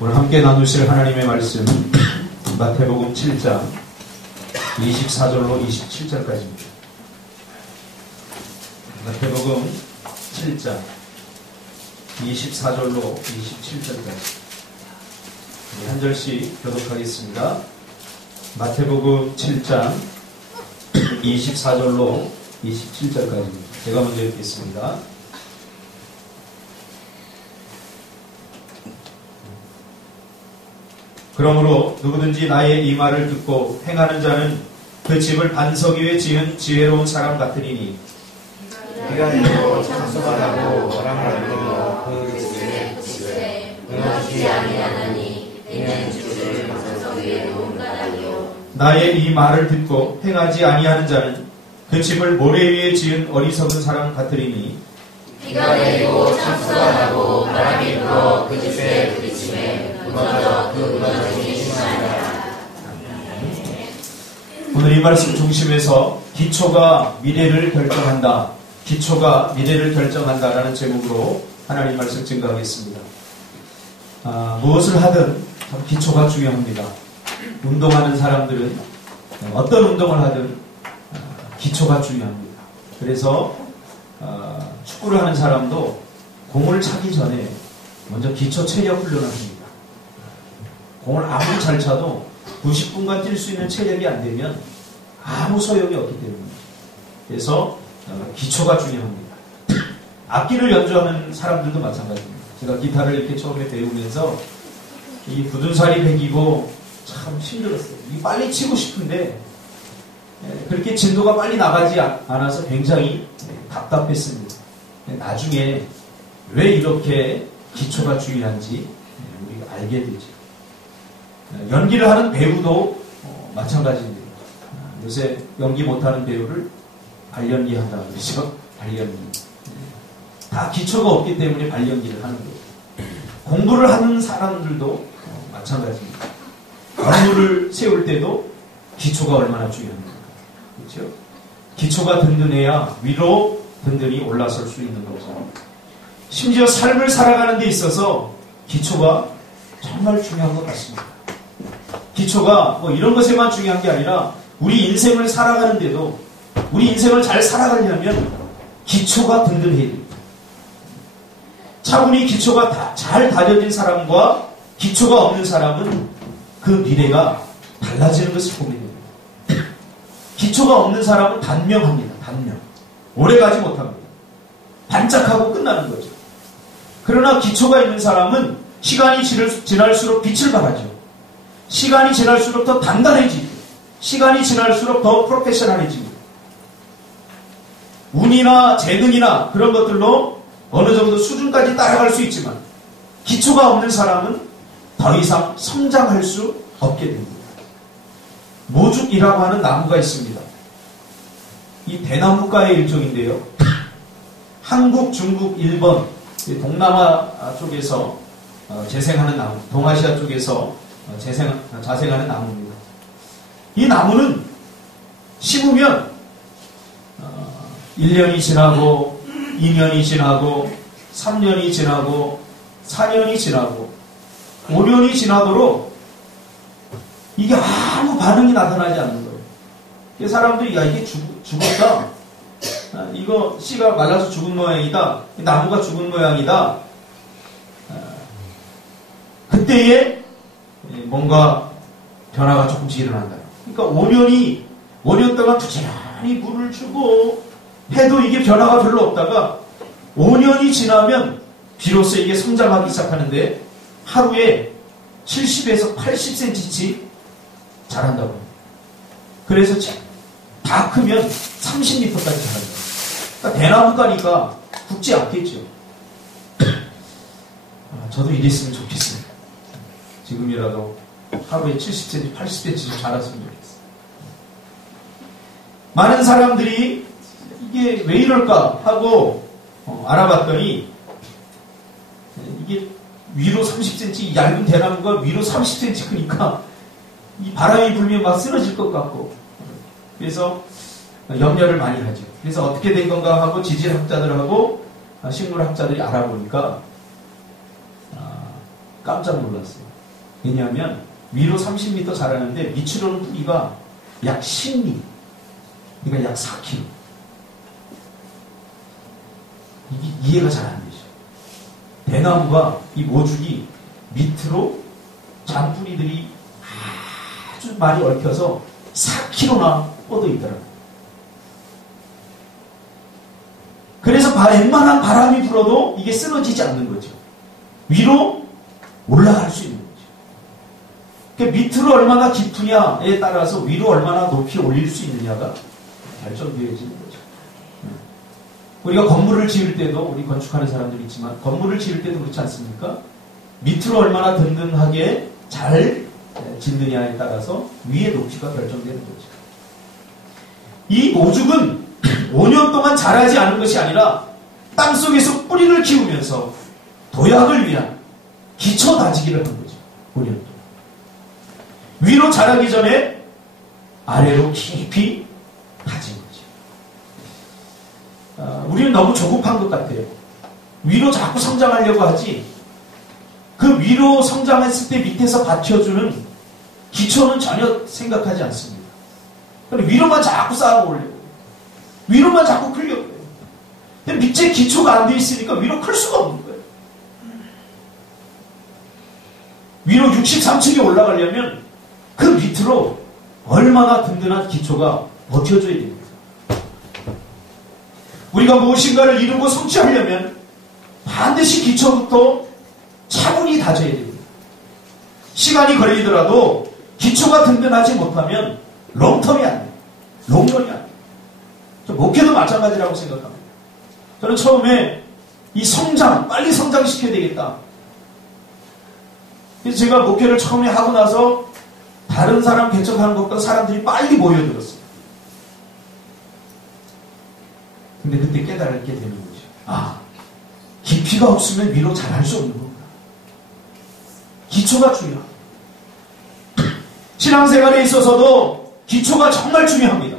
오늘 함께 나누실 하나님의 말씀 마태복음 7장 24절로 27절까지입니다. 마태복음 7장 24절로 27절까지 한 절씩 교독하겠습니다. 마태복음 7장 24절로 27절까지입니다. 제가 먼저 읽겠습니다. 그러므로 누구든지 나의 이 말을 듣고 행하는 자는 그 집을 반석 위에 지은 지혜로운 사람 같으리니 비가 내리고 창수가 나고 바람을 불어 그 집에 그치되 무너지지 아니하나니 이는 주를 반석 위에 놓은 까닭이요. 나의 이 말을 듣고 행하지 아니하는 자는 그 집을 모래 위에 지은 어리석은 사람 같으리니 비가 내리고 창수가 나고 바람이 불어 그 집에 부딪히매 무너져 그 무너짐이 심하니라. 오늘 이 말씀 중심에서 기초가 미래를 결정한다. 기초가 미래를 결정한다라는 제목으로 하나님 말씀 증거하겠습니다. 무엇을 하든 참 기초가 중요합니다. 운동하는 사람들은 어떤 운동을 하든 기초가 중요합니다. 그래서 축구를 하는 사람도 공을 차기 전에 먼저 기초 체력 훈련을 합니다. 공을 아무리 잘 차도 90분간 뛸 수 있는 체력이 안 되면 아무 소용이 없기 때문입니다. 그래서 기초가 중요합니다. 악기를 연주하는 사람들도 마찬가지입니다. 제가 기타를 이렇게 처음에 배우면서 이 굳은 살이 배기고 참 힘들었어요. 빨리 치고 싶은데 그렇게 진도가 빨리 나가지 않아서 굉장히 답답했습니다. 나중에 왜 이렇게 기초가 중요한지 우리가 알게 되죠. 연기를 하는 배우도 마찬가지입니다. 요새 연기 못하는 배우를 발연기한다고 그러죠. 발연기. 다 기초가 없기 때문에 발연기를 하는 거예요. 공부를 하는 사람들도 마찬가지입니다. 건물을 세울 때도 기초가 얼마나 중요합니까? 그렇죠? 기초가 든든해야 위로 든든히 올라설 수 있는 거죠. 심지어 삶을 살아가는 데 있어서 기초가 정말 중요한 것 같습니다. 기초가 뭐 이런 것에만 중요한 게 아니라 우리 인생을 살아가는데도 우리 인생을 잘 살아가려면 기초가 든든해야 됩니다. 차분히 기초가 잘 다져진 사람과 기초가 없는 사람은 그 미래가 달라지는 것을 보게 됩니다. 기초가 없는 사람은 단명합니다. 단명. 오래가지 못합니다. 반짝하고 끝나는 거죠. 그러나 기초가 있는 사람은 시간이 지날수록 빛을 발하죠. 시간이 지날수록 더 단단해지고 시간이 지날수록 더 프로페셔널해집니다. 운이나 재능이나 그런 것들로 어느 정도 수준까지 따라갈 수 있지만 기초가 없는 사람은 더 이상 성장할 수 없게 됩니다. 모죽이라고 하는 나무가 있습니다. 이 대나무과의 일종인데요. 한국, 중국, 일본, 동남아 쪽에서 재생하는 나무, 동아시아 쪽에서 자생하는 나무입니다. 이 나무는 심으면 1년이 지나고 2년이 지나고 3년이 지나고 4년이 지나고 5년이 지나도록 이게 아무 반응이 나타나지 않는 거예요. 사람들이 야 이게 죽었다. 이거 씨가 말라서 죽은 모양이다. 나무가 죽은 모양이다. 그때에 뭔가 변화가 조금씩 일어난다. 그러니까 5년 동안 부지런히 물을 주고 해도 이게 변화가 별로 없다가 5년이 지나면 비로소 이게 성장하기 시작하는데 하루에 70에서 80cm씩 자란다고 합니다. 그래서 다 크면 30m까지 자라요. 그러니까 대나무가니까 굵지 않겠죠. 저도 이랬으면 좋겠어요. 지금이라도 하루에 70cm, 80cm 자랐으면 좋겠어요. 많은 사람들이 이게 왜 이럴까 하고 알아봤더니 이게 위로 30cm 얇은 대나무가 위로 30cm 크니까 이 바람이 불면 막 쓰러질 것 같고 그래서 염려를 많이 하죠. 그래서 어떻게 된 건가 하고 지질학자들하고 식물학자들이 알아보니까 깜짝 놀랐어요. 왜냐하면 위로 30m 자라는데 밑으로는 뿌리가 약 10m, 그러니까 약 4kg. 이게 이해가 잘 안 되죠. 대나무가 이 모죽이 밑으로 잔뿌리들이 아주 많이 얽혀서 4kg나 뻗어 있더라고요. 그래서 웬만한 바람이 불어도 이게 쓰러지지 않는 거죠. 위로 올라갈 수 있는 거죠. 그러니까 밑으로 얼마나 깊으냐에 따라서 위로 얼마나 높이 올릴 수 있느냐가 결정되어지는 거죠. 우리가 건물을 지을 때도, 우리 건축하는 사람들이 있지만 건물을 지을 때도 그렇지 않습니까? 밑으로 얼마나 든든하게 잘 짓느냐에 따라서 위의 높이가 결정되는 거죠. 이 모죽은 5년 동안 자라지 않은 것이 아니라 땅속에서 뿌리를 키우면서 도약을 위한 기초 다지기를 한 거죠. 5년 동안. 위로 자라기 전에 아래로 깊이 다진 거죠. 우리는 너무 조급한 것 같아요. 위로 자꾸 성장하려고 하지, 그 위로 성장했을 때 밑에서 받쳐주는 기초는 전혀 생각하지 않습니다. 그런데 위로만 자꾸 쌓아오려고, 위로만 자꾸 크려고 해요. 근데 밑에 기초가 안 돼 있으니까 위로 클 수가 없는 거예요. 위로 63층에 올라가려면 그 밑으로 얼마나 든든한 기초가 버텨줘야 됩니다. 우리가 무엇인가를 이루고 성취하려면 반드시 기초부터 차분히 다져야 됩니다. 시간이 걸리더라도 기초가 든든하지 못하면 롱텀이 안 돼요. 롱런이 안 돼요. 목회도 마찬가지라고 생각합니다. 저는 처음에 이 성장, 빨리 성장시켜야 되겠다. 그래서 제가 목회를 처음에 하고 나서 다른 사람 개척하는 것보다 사람들이 빨리 모여들었어요. 근데 그때 깨달게 되는 거죠. 아, 깊이가 없으면 위로 잘할 수 없는 겁니다. 기초가 중요합니다. 신앙생활에 있어서도 기초가 정말 중요합니다.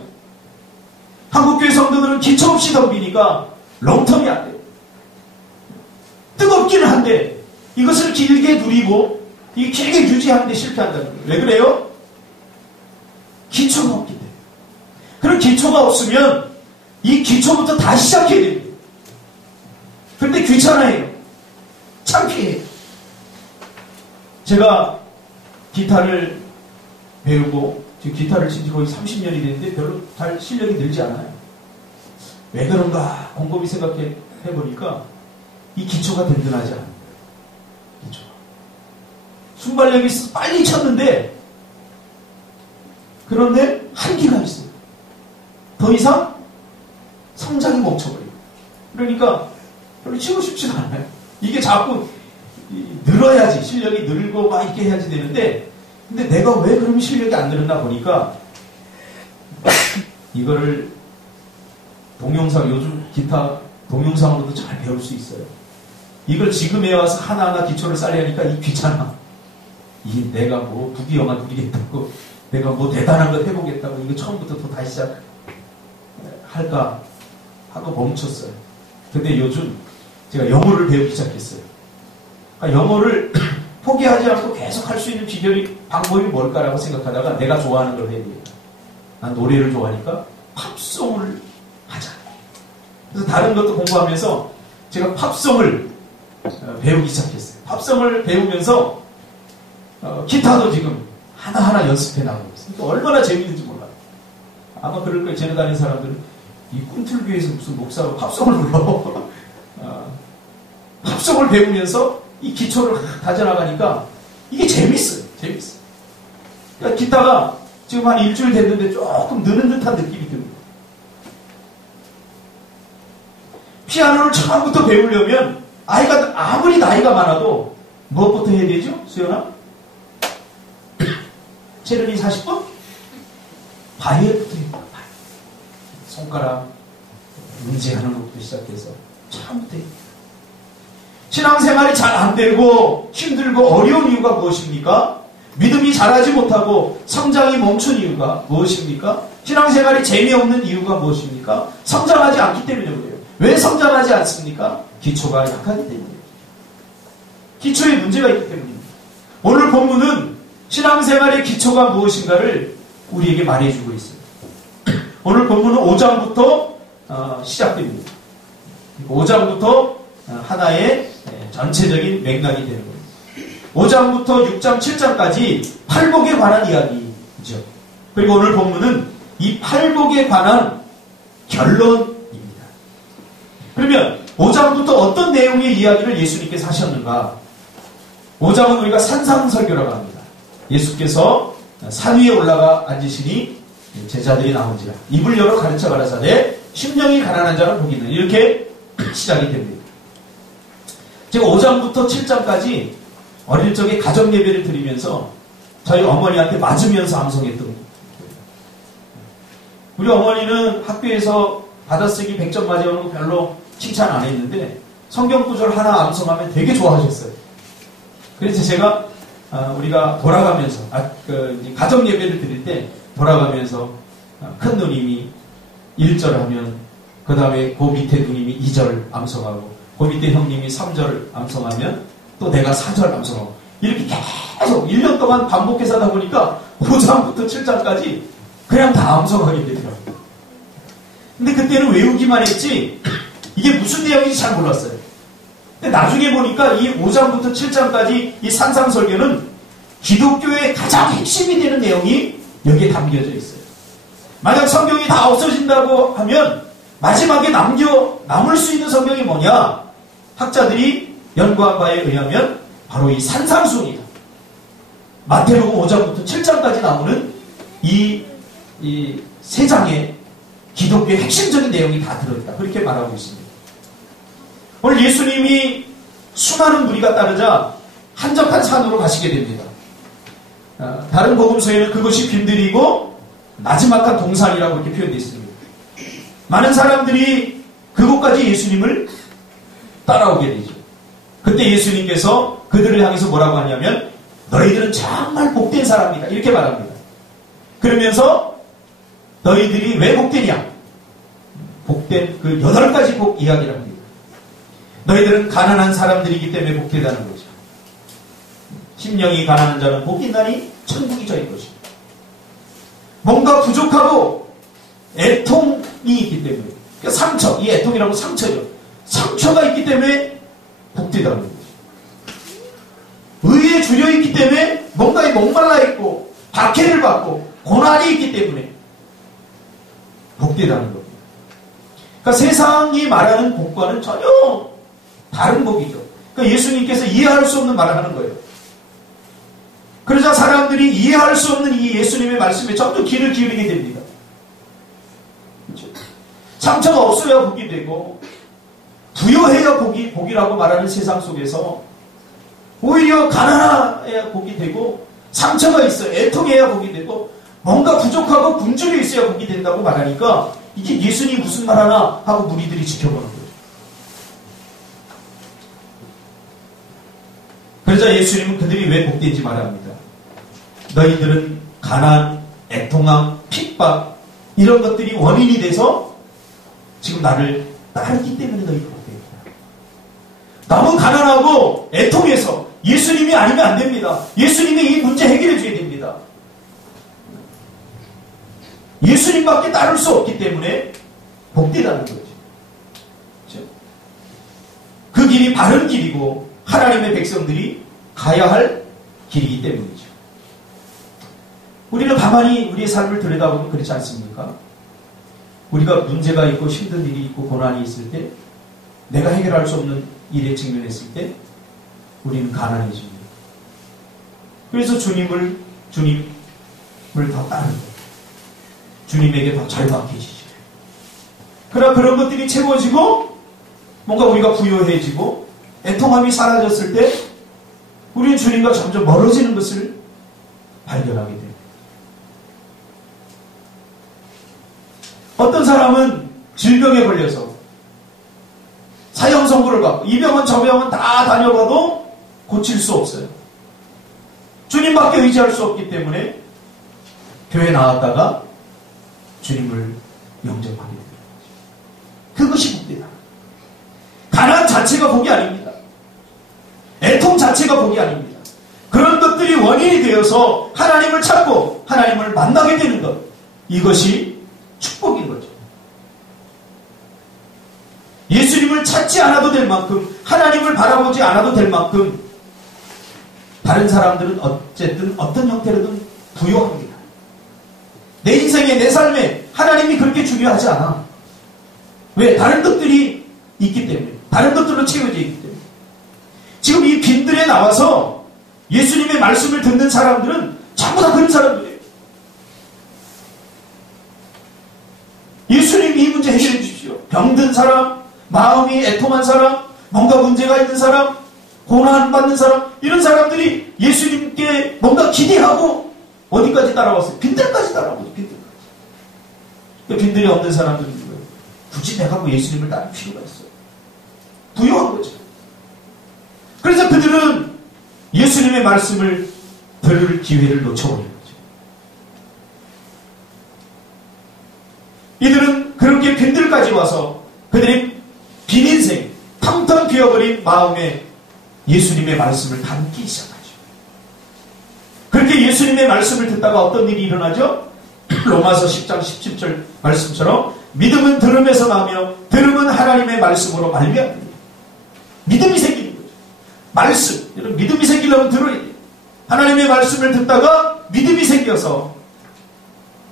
한국교회 성도들은 기초 없이 덤비니까 롱텀이 안 돼요. 뜨겁기는 한데 이것을 길게 누리고 이 길게 유지하는데 실패한다는 거예요. 왜 그래요? 기초가 없기 때문에. 그런 기초가 없으면 이 기초부터 다시 시작해야 됩니다. 그런데 귀찮아요. 창피해요. 제가 기타를 배우고 지금 기타를 친 지 거의 30년이 됐는데 별로 잘 실력이 늘지 않아요. 왜 그런가 곰곰이 생각해보니까 이 기초가 든든하지 않아요. 기초가. 순발력이 있어서 빨리 쳤는데 그런데 한계가 있어요. 더 이상 성장이 멈춰버려요. 그러니까 별로 치고 싶지도 않아요. 이게 자꾸 늘어야지, 실력이 늘고 막 이렇게 해야지 되는데, 근데 내가 왜 그러면 실력이 안 늘었나 보니까 이거를 동영상, 요즘 기타 동영상으로도 잘 배울 수 있어요. 이걸 지금에 와서 하나하나 기초를 쌓으려니까 이 귀찮아. 이 내가 뭐 부귀영화 누리겠다고, 내가 뭐 대단한 걸 해보겠다고, 이거 처음부터 또 다시 시작할까 하고 멈췄어요. 근데 요즘 제가 영어를 배우기 시작했어요. 영어를 포기하지 않고 계속 할 수 있는 비결이, 방법이 뭘까라고 생각하다가 내가 좋아하는 걸 해야 되겠다. 난 노래를 좋아하니까 팝송을 하자. 그래서 다른 것도 공부하면서 제가 팝송을 배우기 시작했어요. 팝송을 배우면서 기타도 지금 하나하나 연습해 나가고 있어요. 그러니까 얼마나 재밌는지 몰라요. 아마 그럴 거예요. 쟤네 다니는 사람들은 이 꿈틀교에서 무슨 목사가 팝송을 불러. 팝송을 배우면서 이 기초를 다져나가니까 이게 재밌어요. 재밌어요. 그러니까 기타가 지금 한 일주일 됐는데 조금 느는 듯한 느낌이 듭니다. 피아노를 처음부터 배우려면 아이가 아무리 나이가 많아도 무엇부터 해야 되죠? 수연아? 체르니 40분? 바이엘부터 해야 돼요. 손가락 문제하는 것부터 시작해서 처음부터 해야 돼요. 신앙생활이 잘 안 되고 힘들고 어려운 이유가 무엇입니까? 믿음이 자라지 못하고 성장이 멈춘 이유가 무엇입니까? 신앙생활이 재미없는 이유가 무엇입니까? 성장하지 않기 때문에 그래요. 왜 성장하지 않습니까? 기초가 약하기 때문이에요. 기초에 문제가 있기 때문입니다. 오늘 본문은 신앙생활의 기초가 무엇인가를 우리에게 말해주고 있어요. 오늘 본문은 5장부터 시작됩니다. 5장부터 하나의 전체적인 맥락이 되는 거예요. 5장부터 6장, 7장까지 팔복에 관한 이야기죠. 그리고 오늘 본문은 이 팔복에 관한 결론입니다. 그러면 5장부터 어떤 내용의 이야기를 예수님께서 하셨는가? 5장은 우리가 산상설교라고 합니다. 예수께서 산 위에 올라가 앉으시니 제자들이 나온지라 입을 열어 가르쳐 가라사대 심령이 가난한 자는 복이 있느니라 이렇게 시작이 됩니다. 제가 5장부터 7장까지 어릴 적에 가정 예배를 드리면서 저희 어머니한테 맞으면서 암송했던 거예요. 우리 어머니는 학교에서 받아쓰기 100점 맞으면 별로 칭찬 안 했는데 성경 구절 하나 암송하면 되게 좋아하셨어요. 그래서 제가 우리가 돌아가면서 가정 예배를 드릴 때 돌아가면서 큰 누님이 1절 하면 그 다음에 그 밑에 누님이 2절 암송하고 그 밑에 형님이 3절 암송하면 또 내가 4절 암송하고 이렇게 계속 1년 동안 반복해서 하다 보니까 5장부터 7장까지 그냥 다 암송하게 되더라고요. 근데 그때는 외우기만 했지 이게 무슨 내용인지 잘 몰랐어요. 근데 나중에 보니까 이 5장부터 7장까지 이 산상설교는 기독교의 가장 핵심이 되는 내용이 여기에 담겨져 있어요. 만약 성경이 다 없어진다고 하면 마지막에 남을 수 있는 성경이 뭐냐? 학자들이 연구한 바에 의하면 바로 이 산상수훈이다. 마태복음 5장부터 7장까지 나오는 이 세 장의 기독교의 핵심적인 내용이 다 들어있다. 그렇게 말하고 있습니다. 오늘 예수님이 수많은 무리가 따르자 한적한 산으로 가시게 됩니다. 다른 복음서에는 그것이 빈들이고 나지막한 동산이라고 이렇게 표현되어 있습니다. 많은 사람들이 그곳까지 예수님을 따라오게 되죠. 그때 예수님께서 그들을 향해서 뭐라고 하냐면 너희들은 정말 복된 사람이다 이렇게 말합니다. 그러면서 너희들이 왜 복되냐? 복된 그 8가지 복 이야기를 합니다. 너희들은 가난한 사람들이기 때문에 복되다는 거죠. 심령이 가난한 자는 복이 있나니 천국이 저희 것입니다. 뭔가 부족하고 애통이 있기 때문에 그러니까 상처, 이 애통이라고 상처죠. 상처가 있기 때문에 복되다는 거죠. 의에 주려 있기 때문에 뭔가에 목말라 있고 박해를 받고 고난이 있기 때문에 복되다는 겁니다. 그러니까 세상이 말하는 복과는 전혀 다른 복이죠. 그러니까 예수님께서 이해할 수 없는 말을 하는 거예요. 그러자 사람들이 이해할 수 없는 이 예수님의 말씀에 점점 귀를 기울이게 됩니다. 그렇죠? 상처가 없어야 복이 되고 부여해야 복이라고 말하는 세상 속에서 오히려 가난해야 복이 되고 상처가 있어야 애통해야 복이 되고 뭔가 부족하고 굶주려 있어야 복이 된다고 말하니까 이게 예수님이 무슨 말 하나 하고 무리들이 지켜보는 거예요. 그러자 예수님은 그들이 왜 복된지 말합니다. 너희들은 가난, 애통함, 핍박 이런 것들이 원인이 돼서 지금 나를 따르기 때문에 너희가 복됩니다. 너무 가난하고 애통해서 예수님이 아니면 안 됩니다. 예수님이 이 문제 해결해 줘야 됩니다. 예수님밖에 따를 수 없기 때문에 복되다는 거죠. 그렇죠? 그 길이 바른 길이고 하나님의 백성들이 가야 할 길이기 때문이죠. 우리는 가만히 우리의 삶을 들여다보면 그렇지 않습니까? 우리가 문제가 있고 힘든 일이 있고 고난이 있을 때 내가 해결할 수 없는 일에 직면했을 때 우리는 가난해집니다. 그래서 주님을 더 따르는 거예요. 주님에게 더 절박해지죠. 그러나 그런 것들이 채워지고 뭔가 우리가 부유해지고 애통함이 사라졌을 때 우리는 주님과 점점 멀어지는 것을 발견하게 됩니다. 어떤 사람은 질병에 걸려서 사형 선고를 받고 이 병은 저 병은 다 다녀봐도 고칠 수 없어요. 주님밖에 의지할 수 없기 때문에 교회 나왔다가 주님을 영접하게 됩니다. 그것이 복되다. 가난 자체가 복이 아닙니다. 애통 자체가 복이 아닙니다. 그런 것들이 원인이 되어서 하나님을 찾고 하나님을 만나게 되는 것, 이것이 축복인 거죠. 예수님을 찾지 않아도 될 만큼, 하나님을 바라보지 않아도 될 만큼 다른 사람들은 어쨌든 어떤 형태로든 부요합니다. 내 인생에, 내 삶에 하나님이 그렇게 중요하지 않아. 왜? 다른 것들이 있기 때문에, 다른 것들로 채워져 있기 때문에. 지금 이 빈들에 나와서 예수님의 말씀을 듣는 사람들은 전부 다 그런 사람들이에요. 예수님 이 문제 해결해 주십시오. 병든 사람, 마음이 애통한 사람, 뭔가 문제가 있는 사람, 고난받는 사람, 이런 사람들이 예수님께 뭔가 기대하고 어디까지 따라왔어요? 빈들까지 따라오죠. 빈들까지. 빈들이 없는 사람들은 누구예요? 굳이 내가 뭐 예수님을 따를 필요가 있어요. 부요한 거죠. 그래서 그들은 예수님의 말씀을 들을 기회를 놓쳐버린 거죠. 이들은 그렇게 빈들까지 와서 그들의 빈 인생, 텅텅 비어버린 마음에 예수님의 말씀을 담기 시작하죠. 그렇게 예수님의 말씀을 듣다가 어떤 일이 일어나죠? 로마서 10장 17절 말씀처럼 믿음은 들음에서 나며 들음은 하나님의 말씀으로 말미암습니다. 믿음이 생기는 거죠. 말씀, 여러분 믿음이 생기려면 들어야 돼요. 하나님의 말씀을 듣다가 믿음이 생겨서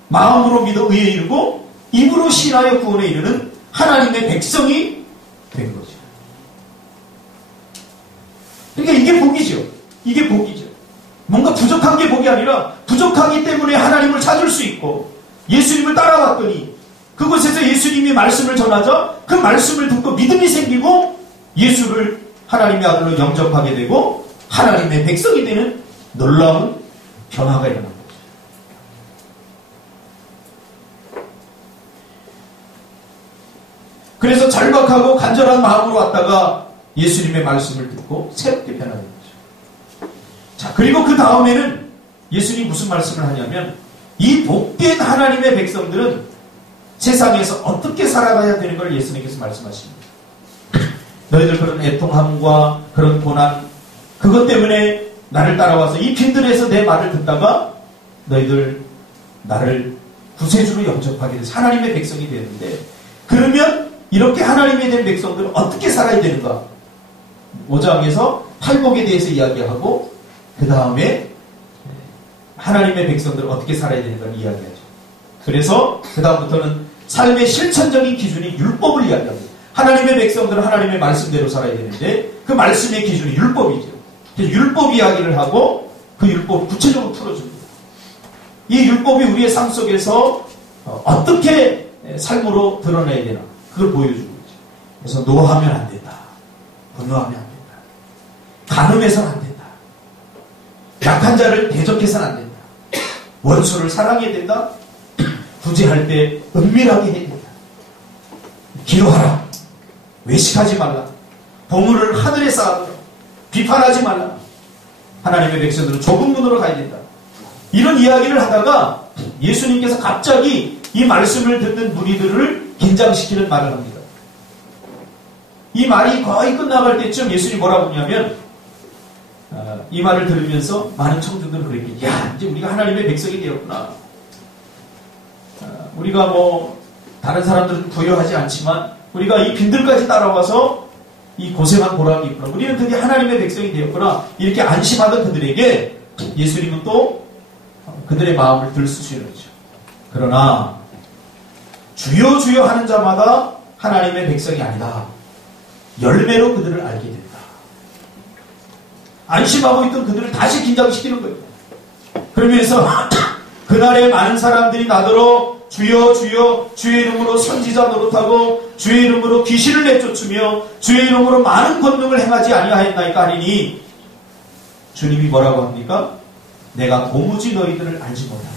마음으로 믿어 의에 이르고 입으로 신하여 구원에 이르는 하나님의 백성이 된 거죠. 그러니까 이게 복이죠. 이게 복이죠. 뭔가 부족한 게 복이 아니라 부족하기 때문에 하나님을 찾을 수 있고 예수님을 따라왔더니 그곳에서 예수님이 말씀을 전하자 그 말씀을 듣고 믿음이 생기고 예수를 하나님의 아들로 영접하게 되고 하나님의 백성이 되는 놀라운 변화가 일어난 거죠. 그래서 절박하고 간절한 마음으로 왔다가 예수님의 말씀을 듣고 새롭게 변화된 거죠. 자, 그리고 그 다음에는 예수님이 무슨 말씀을 하냐면 이 복된 하나님의 백성들은 세상에서 어떻게 살아가야 되는 걸 예수님께서 말씀하십니다. 너희들 그런 애통함과 그런 고난, 그것 때문에 나를 따라와서 이 빈들에서 내 말을 듣다가 너희들 나를 구세주로 영접하게 돼서 하나님의 백성이 되는데, 그러면 이렇게 하나님이 된 백성들은 어떻게 살아야 되는가? 5장에서 팔복에 대해서 이야기하고 그 다음에 하나님의 백성들은 어떻게 살아야 되는가를 이야기하죠. 그래서 그 다음부터는 삶의 실천적인 기준이 율법을 이야기합니다. 하나님의 백성들은 하나님의 말씀대로 살아야 되는데 그 말씀의 기준이 율법이죠. 그래서 율법 이야기를 하고 그 율법을 구체적으로 풀어줍니다. 이 율법이 우리의 삶 속에서 어떻게 삶으로 드러내야 되나 그걸 보여주는 거죠. 그래서 노하면 안 된다. 분노하면 안 된다. 간음해서는 안 된다. 약한 자를 대적해서는 안 된다. 원수를 사랑해야 된다. 구제할 때 은밀하게 해야 된다. 기도하라. 외식하지 말라. 보물을 하늘에 쌓아두라. 비판하지 말라. 하나님의 백성들은 좁은 문으로 가야 된다. 이런 이야기를 하다가 예수님께서 갑자기 이 말씀을 듣는 무리들을 긴장시키는 말을 합니다. 이 말이 거의 끝나갈 때쯤 예수님이 뭐라고 하냐면 이 말을 들으면서 많은 청중들은 그랬겠지. 야, 이제 우리가 하나님의 백성이 되었구나. 우리가 뭐 다른 사람들은 부여하지 않지만 우리가 이 빈들까지 따라와서 이 고생한 보람이 있구나. 우리는 드디어 하나님의 백성이 되었구나. 이렇게 안심하던 그들에게 예수님은 또 그들의 마음을 들쑤시는 거죠. 그러나 주여 주여 하는 자마다 하나님의 백성이 아니다. 열매로 그들을 알게 된다. 안심하고 있던 그들을 다시 긴장시키는 거예요. 그러면서 그날에 많은 사람들이 나더러 주여 주여 주의 이름으로 선지자 노릇하고 주의 이름으로 귀신을 내쫓으며 주의 이름으로 많은 권능을 행하지 아니하였나이까 하리니 주님이 뭐라고 합니까? 내가 도무지 너희들을 알지 못한다.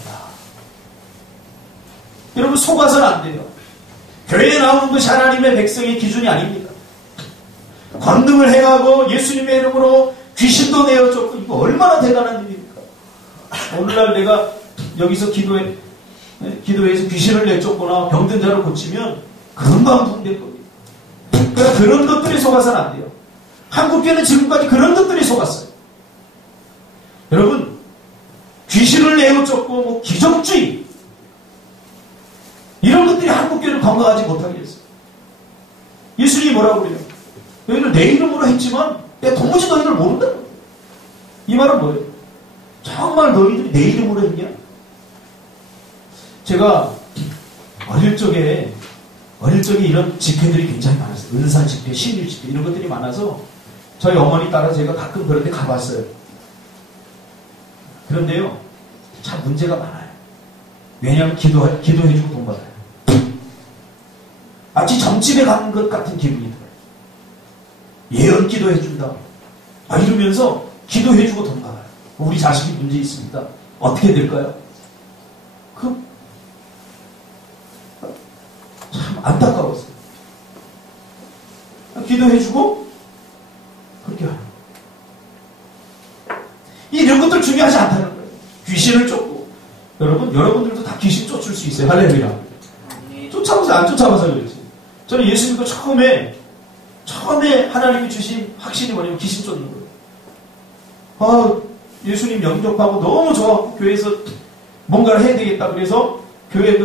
여러분 속아서는 안 돼요. 교회에 나오는 것이 하나님의 백성의 기준이 아닙니다. 권능을 행하고 예수님의 이름으로 귀신도 내어줬고 이거 얼마나 대단한 일입니까? 오늘날 내가 여기서 기도해서 귀신을 내쫓거나 병든 자를 고치면 금방 붕될 겁니다. 그러니까 그런 것들이 속아서는 안 돼요. 한국교회는 지금까지 그런 것들이 속았어요. 매우 적고 뭐 기적주의 이런 것들이 한국교회를 건강하지 못하게 했어요. 예수님이 뭐라고 그래요? 너희들 내 이름으로 했지만 내가 도무지 너희들 모른다. 이 말은 뭐예요? 정말 너희들이 내 이름으로 했냐? 제가 어릴 적에 이런 집회들이 굉장히 많았어요. 은사 집회, 신유 집회 이런 것들이 많아서 저희 어머니 따라 제가 가끔 그런 데 가봤어요. 그런데요, 참 문제가 많아요. 왜냐하면 기도해주고 돈 받아요. 마치 점집에 가는 것 같은 기분이 들어요. 예언 기도해준다. 이러면서 기도해주고 돈 받아요. 우리 자식이 문제 있습니다. 어떻게 될까요? 참 안타까웠어요. 기도해주고 그렇게 하는 거예요. 이런 것들 중요하지 않다는 거예요. 귀신을 쫓고 여러분들도 다 귀신 쫓을 수 있어요. 할렐루야. 쫓아보세요. 안 쫓아봐서 그렇지. 저는 예수 믿고 처음에 하나님이 주신 확신이 뭐냐면 귀신 쫓는 거예요. 예수님 영접하고 너무 좋아. 교회에서 뭔가를 해야 되겠다. 그래서 교회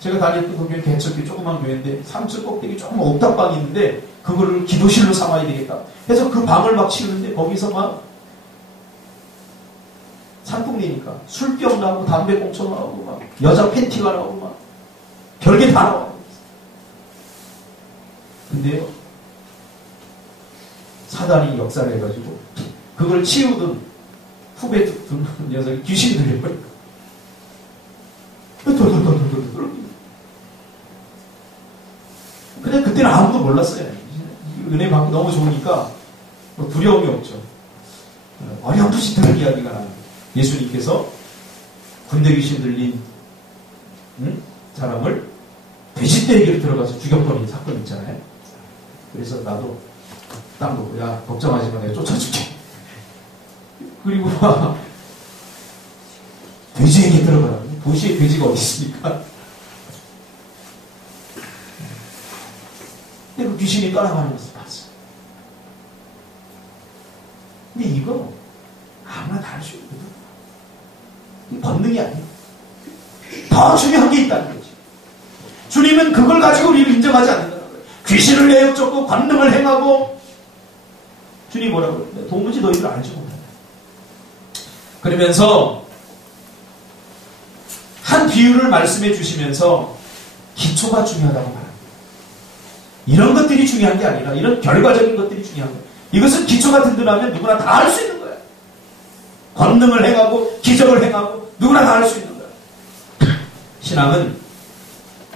제가 다녔던 그 교회 개척교 조그만 교회인데 3층 꼭대기 조그만 옥탑방이 있는데 그거를 기도실로 삼아야 되겠다. 그래서 그 방을 막 치우는데 거기서 막 산풍내니까 술병 나오고 담배 꽁초 나오고 막 여자 팬티가 나오고 막 별게 다 나와요. 근데요, 사단이 역사를 해가지고 그걸 치우던 후배 두 녀석이 귀신이 들려버린 거예요. 돌돌돌돌돌돌. 근데 그때는 아무도 몰랐어요. 은혜 받고 너무 좋으니까 뭐 두려움이 없죠. 어렴풋이 들은 이야기가 나요. 예수님께서 군대 귀신 들린 사람을 돼지떼기로 들어가서 죽여버린 사건 있잖아요. 그래서 나도 딱 놓고 야 걱정하지 마 내가 쫓아줄게. 그리고 막 돼지에게 들어가라. 도시에 돼지가 어디 있습니까? 근데 그 귀신이 떠나가는 것을 봤어요. 근데 이거 아무나 다 할 수 있거든. 이 본능이 아니에요. 더 중요한 게 있다는 거지. 주님은 그걸 가지고 우리를 인정하지 않는다는 거예요. 귀신을 내어 쫓고 권능을 행하고 주님 뭐라고 그래요? 도무지 너희들 알지 못한다. 그러면서 한 비유를 말씀해 주시면서 기초가 중요하다고 말합니다. 이런 것들이 중요한 게 아니라 이런 결과적인 것들이 중요한 거예요. 이것은 기초가 든든하면 누구나 다 할 수 있는 거예요. 권능을 행하고 기적을 행하고 누구나 다 할 수 있는 거예요. 신앙은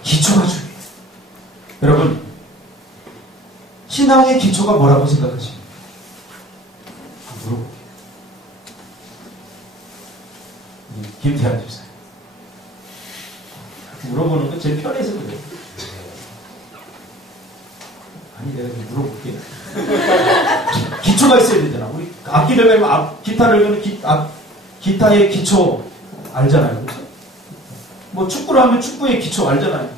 기초가 중요해요. 여러분, 신앙의 기초가 뭐라고 생각하십니까? 물어볼게요. 김태환 집사님. 물어보는 건 제일 편해서 그래요. 아니, 내가 좀 물어볼게요. 기초가 있어야 되잖아. 우리 악기를 배우면 기타를 배우면 기타의 기초 알잖아요. 그렇죠? 뭐 축구를 하면 축구의 기초 알잖아요.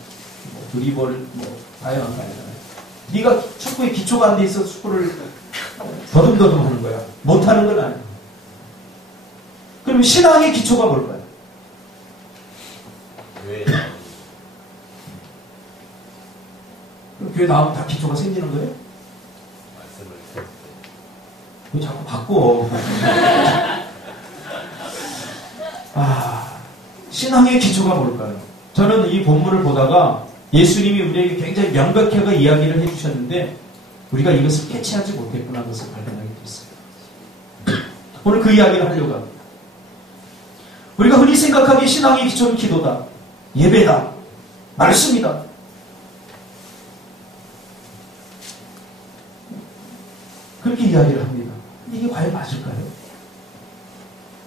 뭐 드리블, 뭐 다양한 거 알잖아요. 네가 축구의 기초가 안 돼 있어서 축구를 더듬더듬 하는 거야. 못하는 건 아니야. 그럼 신앙의 기초가 뭘까요? 그럼 교회 나오면 다 기초가 생기는 거예요? 왜 자꾸 바꿔? 신앙의 기초가 뭘까요? 저는 이 본문을 보다가 예수님이 우리에게 굉장히 명백하게 이야기를 해주셨는데 우리가 이것을 캐치하지 못했구나 하는 것을 발견하게 됐어요. 오늘 그 이야기를 하려고 합니다. 우리가 흔히 생각하기에 신앙의 기초는 기도다, 예배다, 말씀이다. 그렇게 이야기를 합니다. 이게 과연 맞을까요?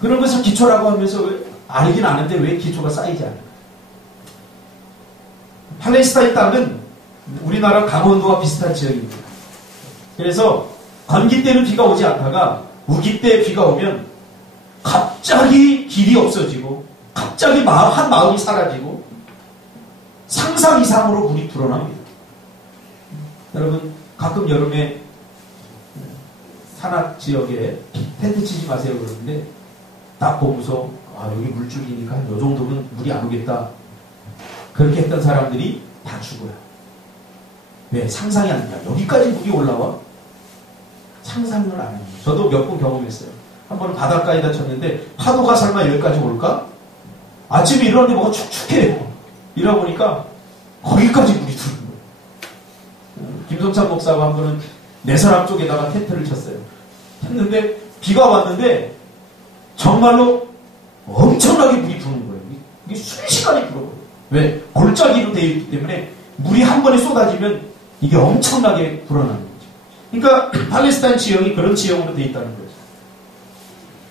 그런 것을 기초라고 하면서 알긴 아는데 왜 기초가 쌓이지 않을까? 팔레스타인 땅은 우리나라 강원도와 비슷한 지역입니다. 그래서 건기 때는 비가 오지 않다가 우기 때 비가 오면 갑자기 길이 없어지고 갑자기 한 마을이 사라지고 상상 이상으로 물이 불어납니다. 여러분 가끔 여름에 산악 지역에 텐트 치지 마세요 그러는데 딱 보고서 여기 물줄기니까 요 정도면 물이 안 오겠다. 그렇게 했던 사람들이 다 죽어요. 왜? 상상이 안 돼요. 여기까지 물이 올라와? 상상을 안 해요. 저도 몇 번 경험했어요. 한 번은 바닷가에다 쳤는데 파도가 설마 여기까지 올까? 아침에 일어났는데 뭐가 축축해요. 이러다 보니까 거기까지 물이 드는 거예요. 김성찬 목사가 한 번은 내 사람 쪽에다가 텐트를 쳤어요. 했는데 비가 왔는데 정말로 엄청나게 물이 부는 거예요. 이게 순식간에 불어버려요. 왜? 골짜기로 되어 있기 때문에 물이 한 번에 쏟아지면 이게 엄청나게 불어나는 거죠. 그러니까 팔레스타인 지형이 그런 지형으로 되어 있다는 거죠.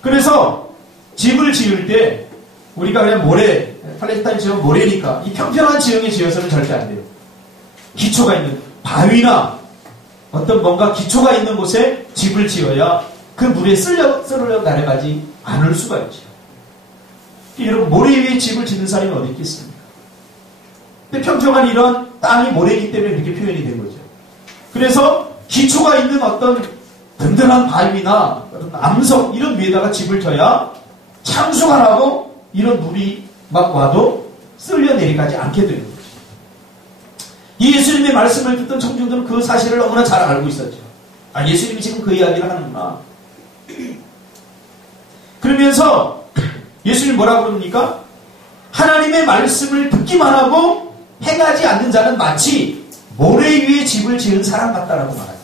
그래서 집을 지을 때 우리가 그냥 모래, 팔레스타인 지형은 모래니까 이 평평한 지형에 지어서는 절대 안 돼요. 기초가 있는 바위나 어떤 뭔가 기초가 있는 곳에 집을 지어야 그 물에 쓸려 내려가지 않을 수가 있죠. 여러분, 모래 위에 집을 짓는 사람이 어디 있겠습니까? 근데 평평한 이런 땅이 모래이기 때문에 그렇게 표현이 된 거죠. 그래서 기초가 있는 어떤 든든한 바위나 암석 이런 위에다가 집을 져야 창수가 나고 이런 물이 막 와도 쓸려 내려가지 않게 되는 거죠. 이 예수님의 말씀을 듣던 청중들은 그 사실을 너무나 잘 알고 있었죠. 예수님이 지금 그 이야기를 하는구나. 그러면서 예수님 뭐라고 그럽니까? 하나님의 말씀을 듣기만 하고 행하지 않는 자는 마치 모래 위에 집을 지은 사람 같다라고 말합니다.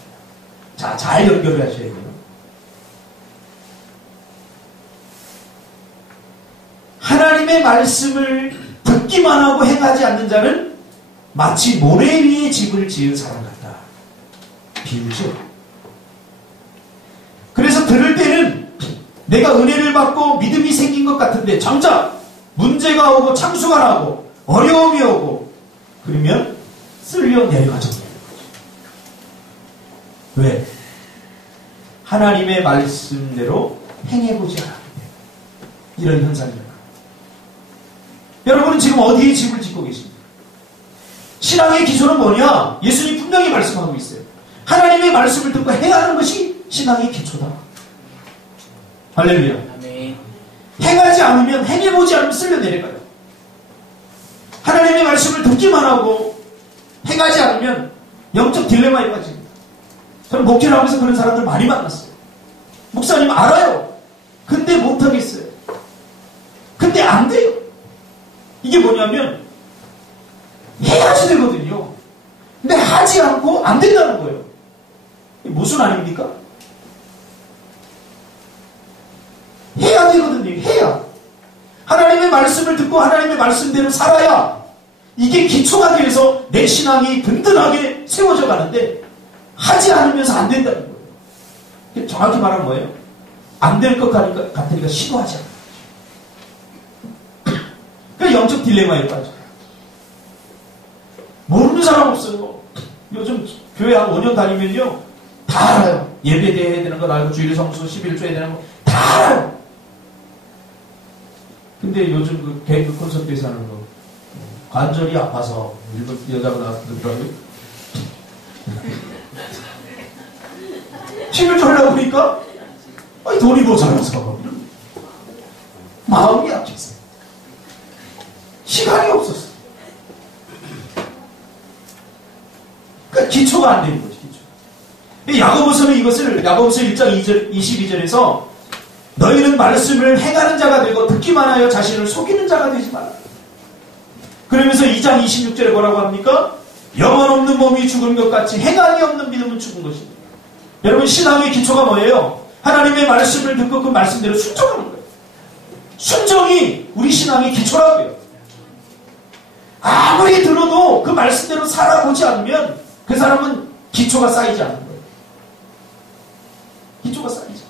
자, 잘 연결을 하셔야 돼요. 하나님의 말씀을 듣기만 하고 행하지 않는 자는 마치 모래 위에 집을 지은 사람 같다. 비유죠. 그래서 들을 때는 내가 은혜를 받고 믿음이 생긴 것 같은데 정작 문제가 오고 창수가 나고 어려움이 오고 그러면 쓸려 내려가죠. 왜? 하나님의 말씀대로 행해보지 않았기 때문에 이런 현상입니다. 여러분은 지금 어디에 집을 짓고 계십니까? 신앙의 기초는 뭐냐? 예수님 분명히 말씀하고 있어요. 하나님의 말씀을 듣고 행하는 것이 신앙의 기초다. 할렐루야. 아멘. 행하지 않으면, 행해보지 않으면 쓸려 내려가요. 하나님의 말씀을 듣기만 하고 행하지 않으면 영적 딜레마에 빠집니다. 저는 목회를 하면서 그런 사람들 많이 만났어요. 목사님 알아요. 근데 못하겠어요. 근데 안 돼요. 이게 뭐냐면 해야지 되거든요. 근데 하지 않고 안 된다는 거예요. 이게 무슨 아닙니까? 해야 되거든요. 해야. 하나님의 말씀을 듣고 하나님의 말씀대로 살아야 이게 기초가 되어서 내 신앙이 든든하게 세워져 가는데 하지 않으면서 안 된다는 거예요. 정확히 말하면 뭐예요? 안 될 것 같으니까 시도하지 않는 거죠. 그러니까 영적 딜레마에 빠져요. 모르는 사람 없어요. 요즘 교회 한 5년 다니면요 다 알아요. 예배 드려야 되는 거 알고 주일 성수 11조 해야 되는 거 다 알아요. 근데 요즘 그 개그 콘서트에서 하는 거 관절이 아파서 일본 여자가 나왔더라고요. 11조 하려고 보니까 돈이 모자라서 마음이 약했어요. 시간이 없었어요. 그러니까 기초가 안 되는 거죠. 기초. 야고보서는 이것을 야고보서 1장 22절에서 너희는 말씀을 행하는 자가 되고 듣기만 하여 자신을 속이는 자가 되지 말라. 그러면서 2장 26절에 뭐라고 합니까? 영혼 없는 몸이 죽은 것 같이 행함이 없는 믿음은 죽은 것입니다. 여러분 신앙의 기초가 뭐예요? 하나님의 말씀을 듣고 그 말씀대로 순종하는 거예요. 순종이 우리 신앙의 기초라고요. 아무리 들어도 그 말씀대로 살아보지 않으면 그 사람은 기초가 쌓이지 않는 거예요. 기초가 쌓이지 않아요.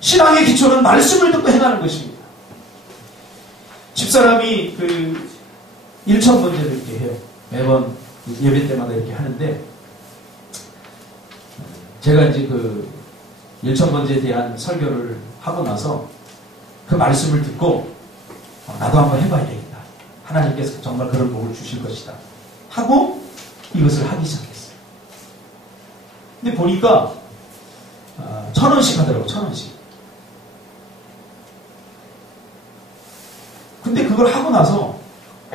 신앙의 기초는 말씀을 듣고 행하는 것입니다. 집사람이 그 1,000번제를 이렇게 해요. 매번 예배 때마다 이렇게 하는데 제가 이제 그 1,000번제에 대한 설교를 하고 나서 그 말씀을 듣고 나도 한번 해봐야 되겠다. 하나님께서 정말 그런 복을 주실 것이다. 하고 이것을 하기 시작했어요. 근데 보니까 1,000원씩 하더라고. 1,000원씩. 그걸 하고 나서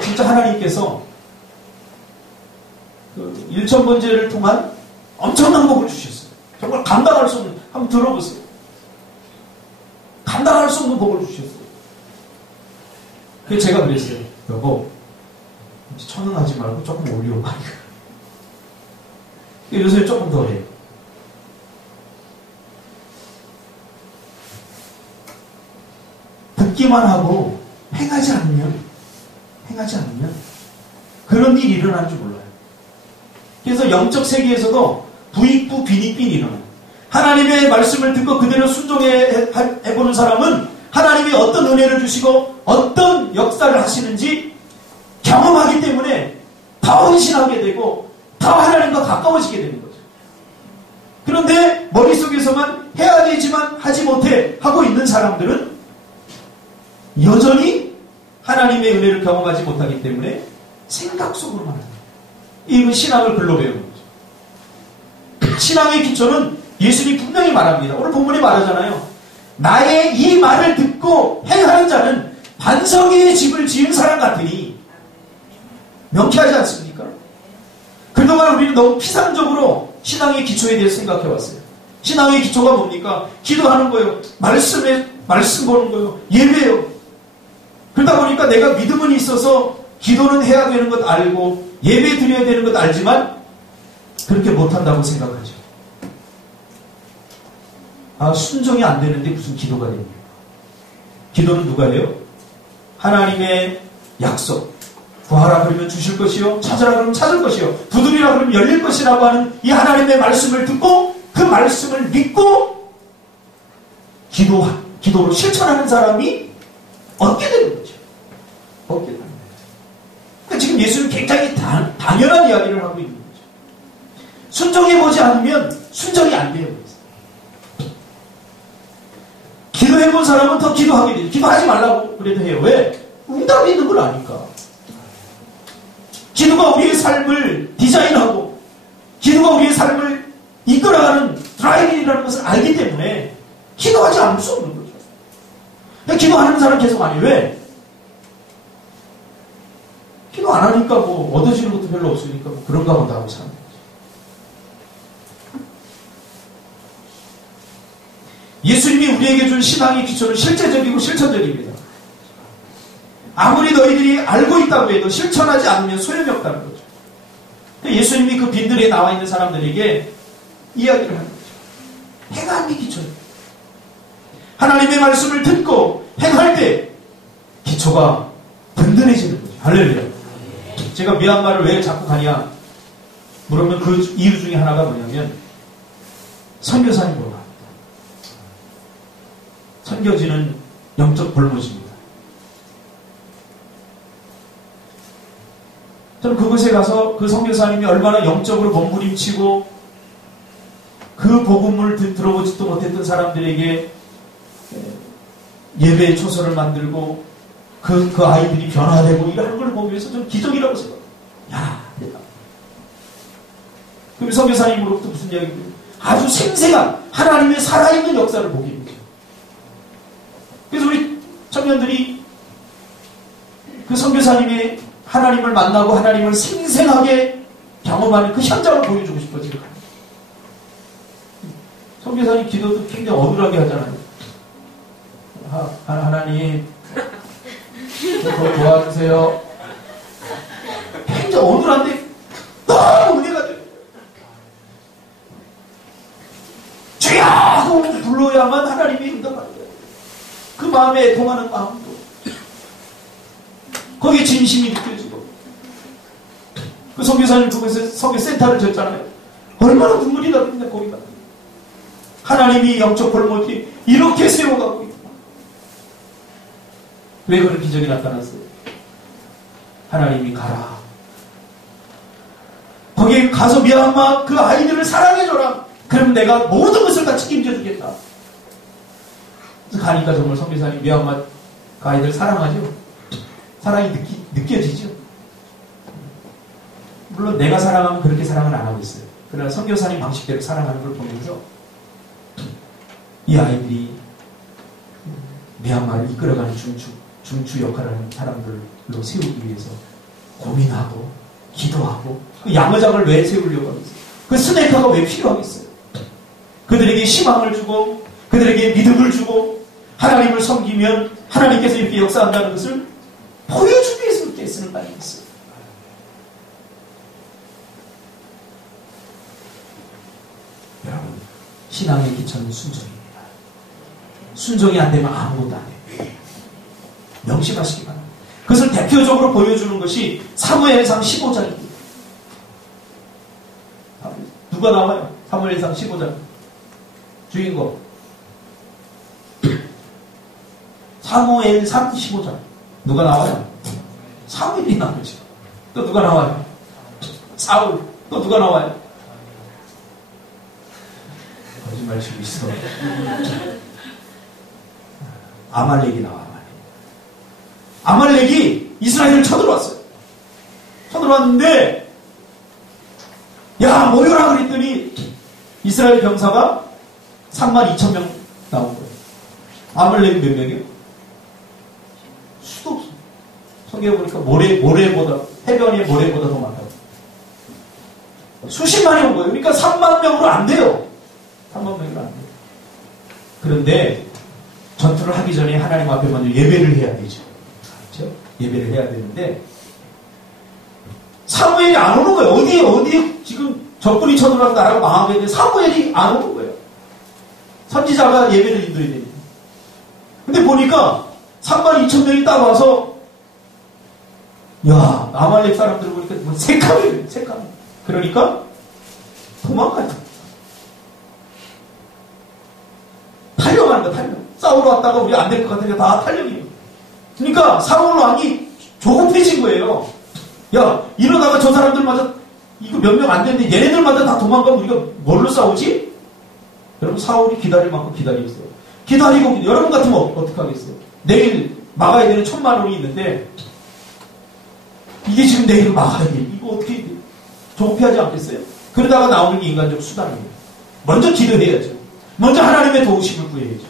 진짜 하나님께서 그 일천번제를 통한 엄청난 복을 주셨어요. 정말 감당할 수 없는, 한번 들어보세요. 감당할 수 없는 복을 주셨어요. 그래서 제가 그랬어요. 여보, 천응하지 말고 조금 올려. 요새 조금 더 해요. 듣기만 하고 행하지 않으면 그런 일이 일어날 줄 몰라요. 그래서 영적 세계에서도 부익부 빈익빈이 일어나요. 하나님의 말씀을 듣고 그대로 순종해보는 사람은 하나님이 어떤 은혜를 주시고 어떤 역사를 하시는지 경험하기 때문에 더 헌신하게 되고 더 하나님과 가까워지게 되는 거죠. 그런데 머릿속에서만 해야 되지만 하지 못해 하고 있는 사람들은 여전히 하나님의 은혜를 경험하지 못하기 때문에 생각 속으로만 합니다. 이건 신앙을 글로 배우는 거죠. 신앙의 기초는 예수님이 분명히 말합니다. 오늘 본문에 말하잖아요. 나의 이 말을 듣고 행하는 자는 반석 위에 집을 지은 사람 같으니 명쾌하지 않습니까? 그동안 우리는 너무 피상적으로 신앙의 기초에 대해서 생각해왔어요. 신앙의 기초가 뭡니까? 기도하는 거예요. 말씀 보는 거예요. 예배예요. 그러다 보니까 내가 믿음은 있어서 기도는 해야 되는 것 알고 예배 드려야 되는 것 알지만 그렇게 못한다고 생각하죠. 순종이 안 되는데 무슨 기도가 됩니까? 기도는 누가 해요? 하나님의 약속. 구하라 그러면 주실 것이요, 찾으라 그러면 찾을 것이요, 두드리라 그러면 열릴 것이라고 하는 이 하나님의 말씀을 듣고 그 말씀을 믿고 기도로 실천하는 사람이 얻게 되는 거죠. 얻게 되는 거죠. 그러니까 지금 예수는 굉장히 당연한 이야기를 하고 있는 거죠. 순종해보지 않으면 순종이 안 돼요. 기도해본 사람은 더 기도하게 되죠. 기도하지 말라고 그래도 해요. 왜? 응답이 있는 걸 아니까. 기도가 우리의 삶을 디자인하고 기도가 우리의 삶을 이끌어가는 드라이빙이라는 것을 알기 때문에 기도하지 않을 수 없는 거죠. 그러니까 기도하는 사람 계속 안 해요. 왜? 기도 안 하니까 뭐 얻어지는 것도 별로 없으니까 뭐 그런가 보다 하고 사는 거죠. 예수님이 우리에게 준 신앙의 기초는 실제적이고 실천적입니다. 아무리 너희들이 알고 있다고 해도 실천하지 않으면 소용이 없다는 거죠. 예수님이 그 빈들에 나와 있는 사람들에게 이야기를 하는 거죠. 행함이 기초입니다. 하나님의 말씀을 듣고 행할 때 기초가 든든해지는 거죠. 할렐루야. 제가 미얀마를 왜 자꾸 가냐 물으면 그 이유 중에 하나가 뭐냐면 선교사님 보러 갑니다. 선교지는 영적 볼모지입니다. 저는 그곳에 가서 그 선교사님이 얼마나 영적으로 몸부림치고 그 복음을 들어보지도 못했던 사람들에게 예배의 초소를 만들고 그 아이들이 변화되고 이런 걸 보기 위해서 좀 기적이라고 생각해요. 야, 대단. 그럼 선교사님으로부터 무슨 이야기를 아주 생생한 하나님의 살아있는 역사를 보게 되죠. 그래서 우리 청년들이 그 선교사님의 하나님을 만나고 하나님을 생생하게 경험하는 그 현장을 보여주고 싶어지는 거예요. 선교사님 기도도 굉장히 어눌하게 하잖아요. 하나님 저 도와주세요. 굉장히 어눌한데 너무 은혜가 돼요. 주야 하고 불러야만 하나님이 응답하는 거예요. 그 마음에 통하는 마음도 거기에 진심이 느껴지고 그 선교사님 그곳에서 선교센터를 졌잖아요. 얼마나 눈물이 나는데 거기가 하나님이 영적 골목이 이렇게 세워가고 있구나. 왜 그런 기적이 나타났어요? 하나님이 가라. 거기에 가서 미얀마 그 아이들을 사랑해줘라. 그럼 내가 모든 것을 다 책임져주겠다. 그래서 가니까 정말 선교사님 미얀마 그 아이들 사랑하죠. 사랑이 느껴지죠. 물론 내가 사랑하면 그렇게 사랑을 안 하고 있어요. 그러나 선교사님 방식대로 사랑하는 걸 보면서 이 아이들이 미얀마를 이끌어가는 중주 중추 역할을 하는 사람들로 세우기 위해서 고민하고 기도하고 그 양의장을 왜 세우려고 하겠어요? 그 스네이커가 왜 필요하겠어요? 그들에게 희망을 주고 그들에게 믿음을 주고 하나님을 섬기면 하나님께서 이렇게 역사한다는 것을 보여주기 위해서 그렇게 쓰는 거 아니겠어요? 여러분, 신앙의 기초는 순종입니다. 순종이 안 되면 아무것도 안 해요. 명심하시기 바랍니다. 그것을 대표적으로 보여주는 것이 사무엘상 15장입니다. 누가 나와요? 사무엘상 15장 주인공 사무엘상 15장 누가 나와요? 사무엘이 나오죠. 또 누가 나와요? 사울. 또 누가 나와요? 거짓말 치고 있어. 아말렉이 나와. 아말렉이 이스라엘을 쳐들어왔어요. 쳐들어왔는데 야 모여라 그랬더니 이스라엘 병사가 32,000명 나온 거예요. 아말렉이 몇 명이에요? 수도 없어. 성경에 보니까 모래보다 해변의 모래보다 더 많다고. 수십만이 온 거예요. 그러니까 3만 명으로 안 돼요. 3만 명으로 안 돼요. 그런데 전투를 하기 전에 하나님 앞에 먼저 예배를 해야 되죠. 그렇죠? 예배를 해야 되는데 사무엘이 안 오는 거예요. 어디에 지금 적군이 쳐들어와서 나라가 망하게 되는데 사무엘이 안 오는 거예요. 선지자가 예배를 인도해야 됩니다. 근데 보니까 32,000명이 딱 와서 야 아말렉 사람들 보니까 뭐 색감이에요. 색감. 그러니까 도망가요. 탈려가는 거야. 탈려. 싸우러 왔다가 우리 안 될 것 같으니까 다 탈려이에요. 그러니까 사울 왕이 조급해진 거예요. 야 이러다가 저 사람들마저 이거 몇 명 안 됐는데 얘네들마다 다 도망가면 우리가 뭘로 싸우지? 여러분 사울이 기다릴 만큼 기다리겠어요. 기다리고 여러분 같으면 어떻게 하겠어요? 내일 막아야 되는 1,000만 원이 있는데 이게 지금 내일 막아야 돼. 이거 어떻게 해? 조급해하지 않겠어요? 그러다가 나오는 게 인간적 수단이에요. 먼저 기도해야죠. 먼저 하나님의 도우심을 구해야죠.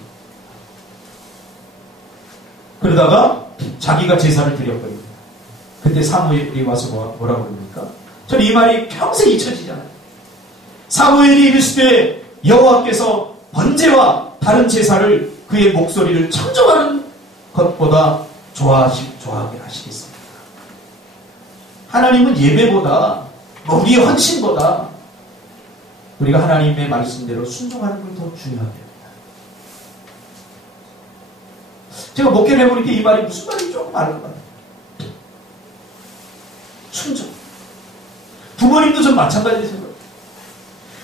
그러다가 자기가 제사를 드려버립니다. 그때 사무엘이 와서 뭐라고 그럽니까? 저는 이 말이 평생 잊혀지잖아요. 사무엘이 이르시되 여호와께서 번제와 다른 제사를 그의 목소리를 청정하는 것보다 좋아하게 하시겠습니다. 하나님은 예배보다 우리의 헌신보다 우리가 하나님의 말씀대로 순종하는 걸 더 중요하게 합니다. 제가 목회를 해보니까 이 말이 무슨 말인지 조금 알 것 같아요. 순종. 부모님도 좀 마찬가지세요.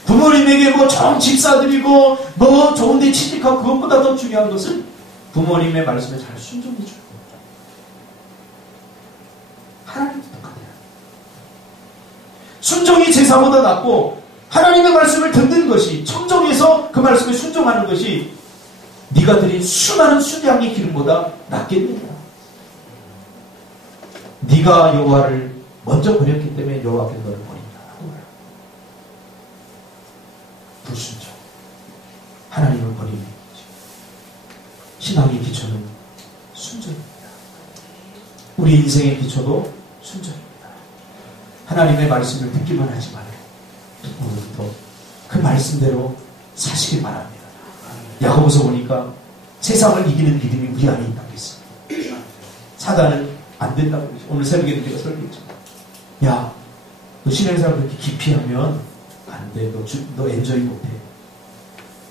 부모님에게 뭐 좋은 집사드리고 뭐 좋은 데 취직하고 그것보다 더 중요한 것은 부모님의 말씀에 잘 순종해 주는 겁니다. 하나님도 똑같아요. 순종이 제사보다 낫고 하나님의 말씀을 듣는 것이 청정해서 그 말씀에 순종하는 것이 네가 드린 수많은 수량의 기름보다 낫겠느냐. 네가 여호와를 먼저 버렸기 때문에 여호와께서 너를 버린다. 불순종. 하나님을 버리는 거죠. 신앙의 기초는 순종입니다. 우리 인생의 기초도 순종입니다. 하나님의 말씀을 듣기만 하지 말아요. 오늘부터 그 말씀대로 사시기 바랍니다. 야고보서 보니까 세상을 이기는 믿음이 우리 안에 있다고 했습니다. 사단은 안 된다고 그러죠. 오늘 새벽에도 제가 설교했죠. 야, 너 신앙생활 그렇게 깊이 하면 안 돼. 너 엔조이 못해.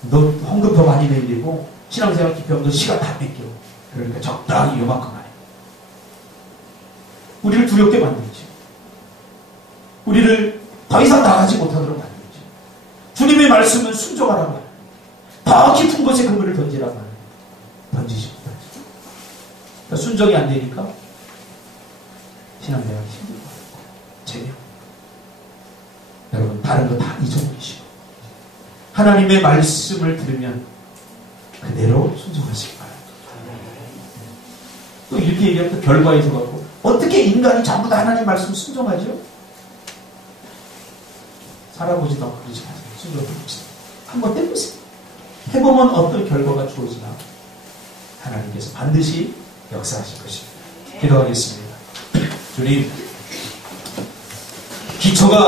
너 헌금 더 많이 내야 되고 신앙생활 깊이 하면 너 시간 다 뺏겨. 그러니까 적당히 요만큼 하래. 우리를 두렵게 만들지. 우리를 더 이상 나가지 못하도록 만들지. 주님의 말씀은 순종하라고 말해요. 더 깊은 곳에 그물을 던지라고 말해요. 던지지 못하지. 그러니까 순종이 안 되니까 신앙생활이 힘들고 재미없고. 여러분 다른 거 다 잊어버리시고 하나님의 말씀을 들으면 그대로 순종하시기 바랍니다. 또 이렇게 얘기하면 또 결과에서 갖고 어떻게 인간이 전부 다 하나님 말씀 순종하죠? 살아보지도 않고 그러지 마세요. 순종해보세요. 한번 해보세요. 해보면 어떤 결과가 주어지나 하나님께서 반드시 역사하실 것입니다. 기도하겠습니다. 주님, 기초가